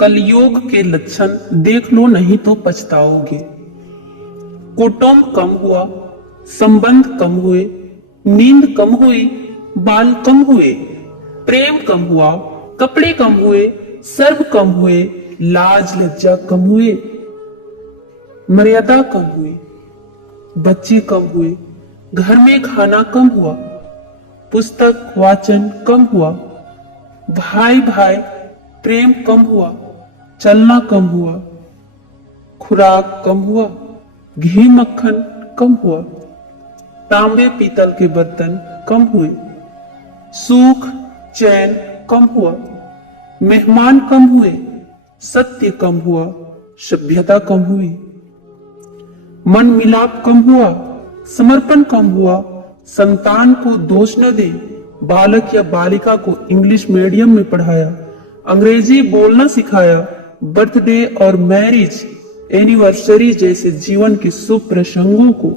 कलयुग के लक्षण देख लो नहीं तो पछताओगे। कुटुंब कम हुआ, संबंध कम हुए, नींद कम हुई, बाल कम हुए, प्रेम कम हुआ, कपड़े कम हुए, सर्व कम हुए, लाज लज्जा कम हुए, मर्यादा कम हुई, बच्चे कम हुए, घर में खाना कम हुआ, पुस्तक वाचन कम हुआ, भाई भाई प्रेम कम हुआ, चलना कम हुआ, खुराक कम हुआ, घी मक्खन कम हुआ, तांबे पीतल के बर्तन कम हुए, सुख चैन कम हुआ, मेहमान कम हुए, सत्य कम हुआ, सभ्यता कम हुई, मन मिलाप कम हुआ, समर्पण कम हुआ, संतान को दोष न दे, बालक या बालिका को इंग्लिश मीडियम में पढ़ाया, अंग्रेजी बोलना सिखाया, बर्थडे और मैरिज एनिवर्सरी जैसे जीवन के शुभ प्रसंगों को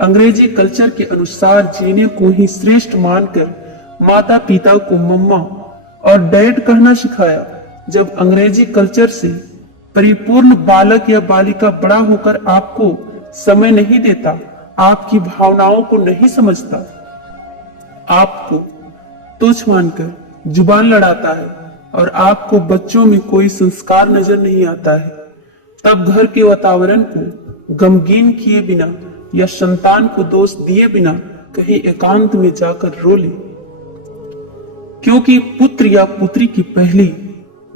अंग्रेजी कल्चर के अनुसार जीने को ही श्रेष्ठ मानकर माता पिता को मम्मा और डैड कहना सिखाया। जब अंग्रेजी कल्चर से परिपूर्ण बालक या बालिका बड़ा होकर आपको समय नहीं देता, आपकी भावनाओं को नहीं समझता, आपको तुच्छ मानकर जुबान लड़ाता है और आपको बच्चों में कोई संस्कार नजर नहीं आता है, तब घर के वातावरण को गमगीन किए बिना या संतान को दोष दिए बिना कहीं एकांत में जाकर रो ले। क्योंकि पुत्र या पुत्री की पहली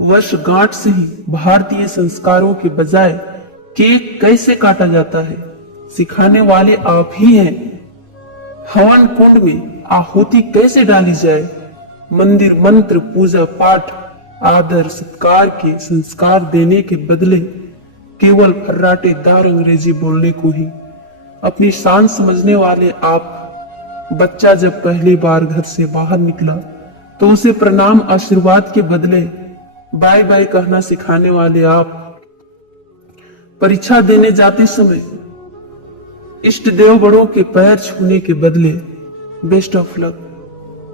वर्षगांठ से ही भारतीय संस्कारों के बजाय केक कैसे काटा जाता है सिखाने वाले आप ही हैं। हवन कुंड में आहुति कैसे डाली जाए, मंदिर मंत्र पूजा पाठ आदर सत्कार के संस्कार देने के बदले केवल फर्राटेदार अंग्रेजी बोलने को ही अपनी शान समझने वाले आप। बच्चा जब पहली बार घर से बाहर निकला तो उसे प्रणाम आशीर्वाद के बदले बाय बाय कहना सिखाने वाले आप। परीक्षा देने जाते समय इष्ट देव बड़ों के पैर छूने के बदले बेस्ट ऑफ लक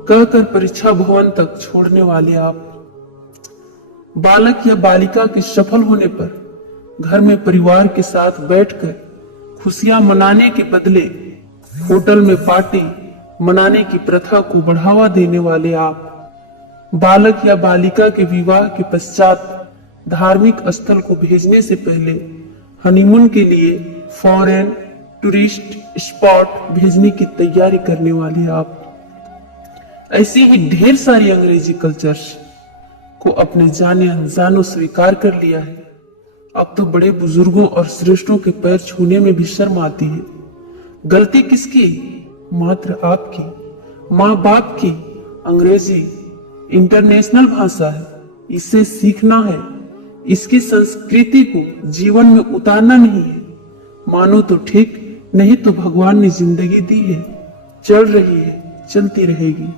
कहकर परीक्षा भवन तक छोड़ने वाले आप। बालक या बालिका के सफल होने पर घर में परिवार के साथ बैठकर खुशियां मनाने के बदले होटल में पार्टी मनाने की प्रथा को बढ़ावा देने वाले आप। बालक या बालिका के विवाह के पश्चात धार्मिक स्थल को भेजने से पहले हनीमून के लिए फॉरेन टूरिस्ट स्पॉट भेजने की तैयारी करने वाले आप। ऐसी ही ढेर सारी अंग्रेजी कल्चर्स को अपने जाने अनजानों स्वीकार कर लिया है। अब तो बड़े बुजुर्गों और श्रेष्ठों के पैर छूने में भी शर्म आती है। गलती किसकी? मात्र आपकी, माँ बाप की। अंग्रेजी इंटरनेशनल भाषा है, इसे सीखना है, इसकी संस्कृति को जीवन में उतारना नहीं है। मानो तो ठीक, नहीं तो भगवान ने जिंदगी दी है, चल रही है, चलती रहेगी।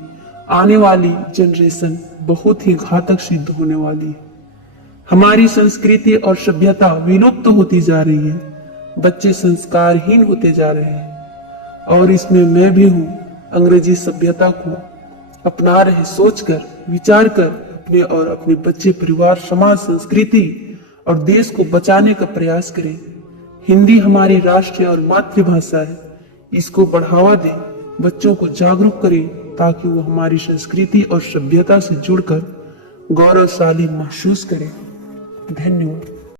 आने वाली जनरेशन बहुत ही घातक सिद्ध होने वाली है। हमारी संस्कृति और सभ्यता विलुप्त होती जा रही है, बच्चे संस्कारहीन होते जा रहे हैं और इसमें मैं भी हूँ। अंग्रेजी सभ्यता को अपना रहे सोचकर विचार कर अपने और अपने बच्चे परिवार समाज संस्कृति और देश को बचाने का प्रयास करें। हिंदी हमारी राष्ट्रीय और मातृभाषा है, इसको बढ़ावा दें, बच्चों को जागरूक करें ताकि वो हमारी संस्कृति और सभ्यता से जुड़कर गौरवशाली महसूस करें। धन्यवाद।